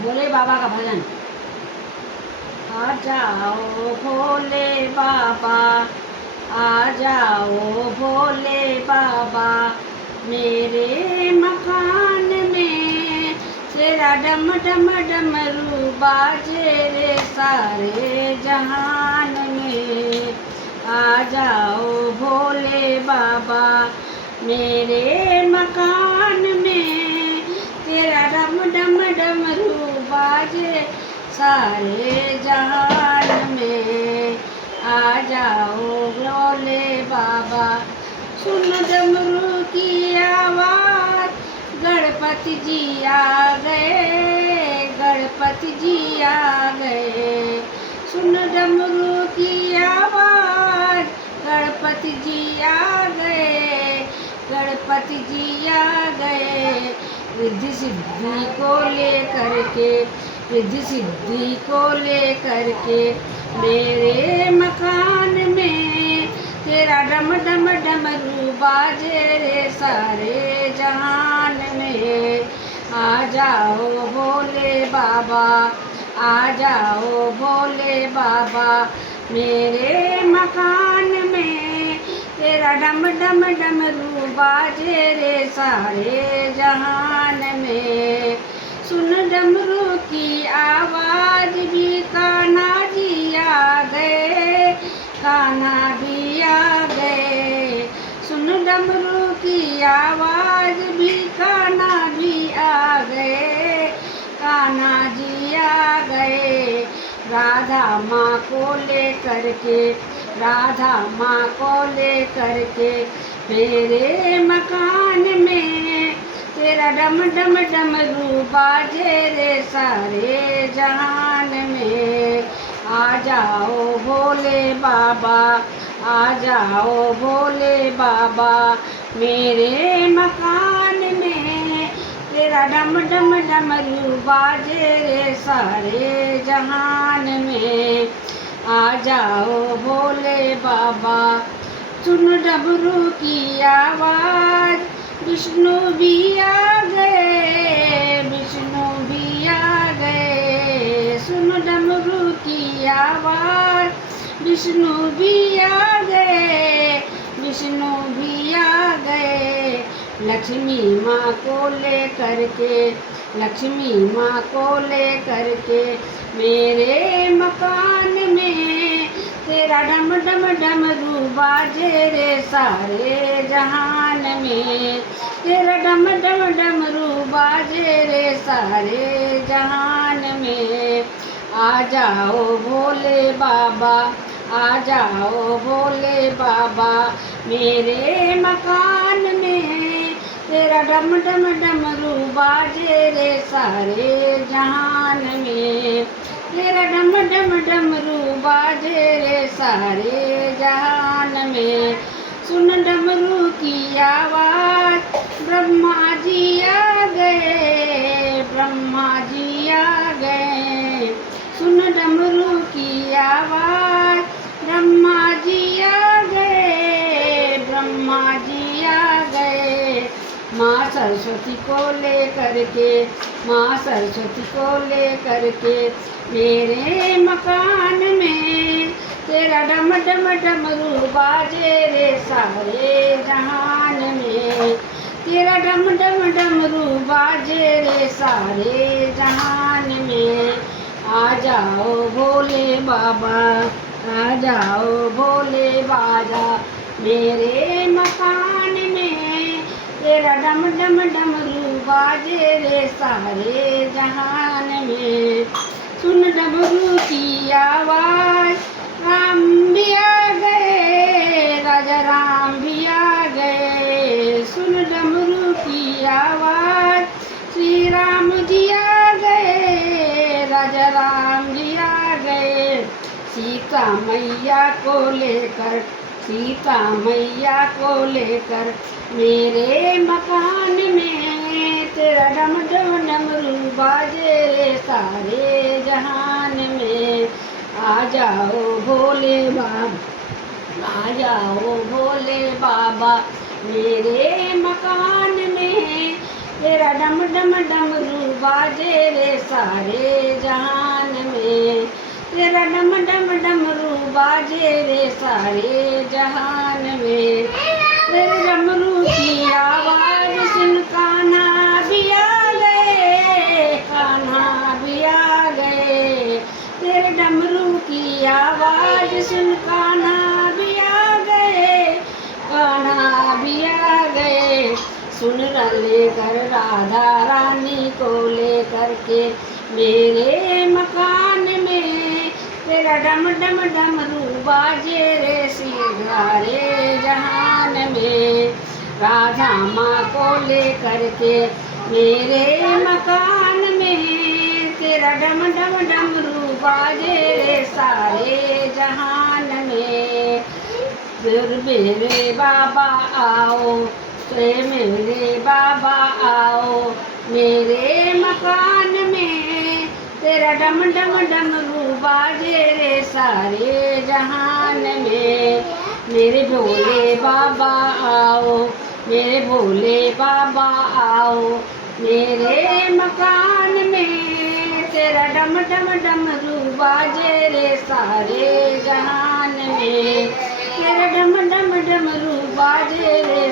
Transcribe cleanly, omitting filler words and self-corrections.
भोले बाबा का भजन। आ जाओ भोले बाबा, आ जाओ भोले बाबा, मेरे मकान में तेरा डम डम डमरू बाजे रे सारे जहान में। आ जाओ भोले बाबा, मेरे मकान में तेरा डम डम डमरू बाजे सारे जहान में। आ जाओ भोले बाबा, सुन डमरू की आवाज, गणपति जी आ गए, गणपति जी आ गए। सुन डमरू की आवाज, गणपति जी आ गए, गणपति जी आ गए। रिद्धि सिद्धि को लेकर के, रिद्धि सिद्धि को लेकर के मेरे मकान में तेरा डम डम डमरू बाजे रे सारे जहान में। आ जाओ भोले बाबा, आ जाओ भोले बाबा, मेरे मकान में तेरा डम डम डमरू बाजे रे सारे जहान में। सुन डमरू की आवाज भी कान्हा जी आ गए, कान्हा भी आ गए। सुन डमरू की आवाज भी कान्हा भी आ गए, कान्हा जी आ गए। राधा माँ को लेकर के, राधा माँ को लेकर के मेरे मकान में तेरा डम डम डमरू बाजे रे सारे जहान में। आ जाओ भोले बाबा, आ जाओ भोले बाबा, मेरे मकान में तेरा डम डम डमरू बाजे रे सारे जहान में। आ जाओ भोले बाबा, सुन डमरू की आवाज, विष्णु भी आ गए, विष्णु भी आ गए। सुन डमरू की आवाज, विष्णु भी आ गए, विष्णु भी आ गए। लक्ष्मी माँ को लेकर के, लक्ष्मी माँ को लेकर के मेरे मकान में तेरा डम डम डमरू बाजे रे सारे जहान में। तेरा डम डम डमरू बाजे रे सारे जहान में। आ जाओ भोले बाबा, आ जाओ भोले बाबा, मेरे मकान में तेरा डम डम डमरू बाजे रे सारे जहान में। तेरा डम डम डमरू बाजे रे सारे जहान में। सुन डमरू की आवाज, ब्रह्मा जी आ गए, ब्रह्मा जी आ गए। सुन डमरू की आवाज, ब्रह्मा जी आ गए, ब्रह्मा जी आ गए। माँ सरस्वती को लेकर के, माँ सरस्वती को लेकर के मेरे मकान में तेरा डम डम डमरू बाजे रे सारे जहान में। तेरा डम डम डमरू बाजे रे सारे जहान में। आ जाओ भोले बाबा, आ जाओ भोले बाबा, मेरे मकान में तेरा डम डम डमरू बाजे रे सारे जहान में। सुन डमरू की आवाज, राम भी आ गए, राजा राम भी आ गए। सुन डमरू की आवाज, श्री राम जी आ गए, राजा राम जी आ गए। सीता मैया को लेकर, सीता मैया को लेकर मेरे मकान में तेरा डम डम डमरू बाजे रे सारे जहान में। आ जाओ भोले बाबा, आ जाओ भोले बाबा, मेरे मकान में तेरा डम डम डमरू बाजे रे सारे जहान में, तेरा डम डम डमरू बाजे रे सारे जहान में। तेरे डमरू की आवाज सुन कान्हा भी आ गए, कान्हा भी आ गए। तेरे डमरू की आवाज सुन कान्हा भी आ गए, कान्हा भी आ गए। सुन लेकर राधा रानी को लेकर के मेरे मकान में, तेरा डम डम डमरू बाजे रे सारे जहान में। राधा माँ को लेकर के मेरे मकान में, तेरा डम डम डमरू बाजे रे सारे जहान में। फिर मेरे बाबा आओ, फिर मेरे बाबा आओ मेरे मकान में, तेरा डम डम डमरू बाजे रे सारे जहान में। मेरे भोले बाबा आओ, मेरे भोले बाबा आओ मेरे मकान में, तेरा डम डम डमरू बाजे रे सारे जहान में। तेरा डम डम डमरू बाजे रे